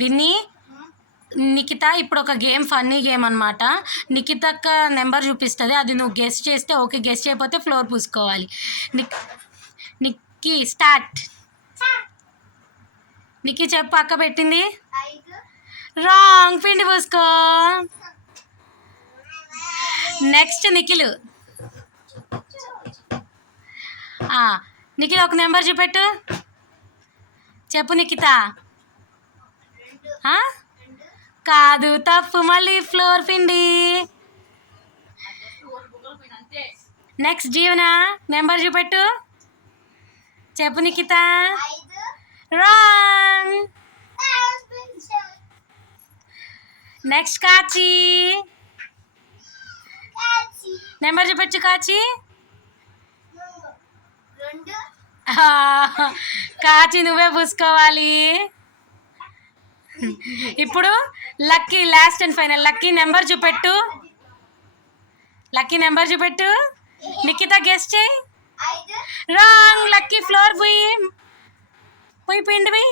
Winnie, Nikhita ఇప్పుడు ఒక game, funny game అనమాట. నిఖితక్క నెంబర్ చూపిస్తుంది, అది నువ్వు గెస్ట్ చేస్తే ఓకే, గెస్ట్ చేయకపోతే ఫ్లోర్ పూసుకోవాలి. నిక్కి స్టార్ట్. నిక్కి చెప్పు, అక్క పెట్టింది రాంగ్, పిండి పూసుకో. నెక్స్ట్ నిఖిల్. నిఖిల్ ఒక నెంబర్ చూపెట్టు, చెప్పు నిఖిత. కాదు, తప్పు, మళ్ళీ ఫ్లోర్ పిండి. నెక్స్ట్ జీవన, నెంబర్ చూపెట్టు, చెప్పు నిఖిత. రాంగ్. నెక్స్ట్ కాచి, నెంబర్ చూపెట్టు కాచి. కాచి నువ్వే పూసుకోవాలి. ఇప్పుడు lucky, last and final. Lucky number చూపెట్టు, లక్కీ నెంబర్ చూపెట్టు. నిఖిత గెస్ట్ చేయి. రాంగ్. లక్కీ ఫ్లోర్ పోయి పోయి పిండి పోయి.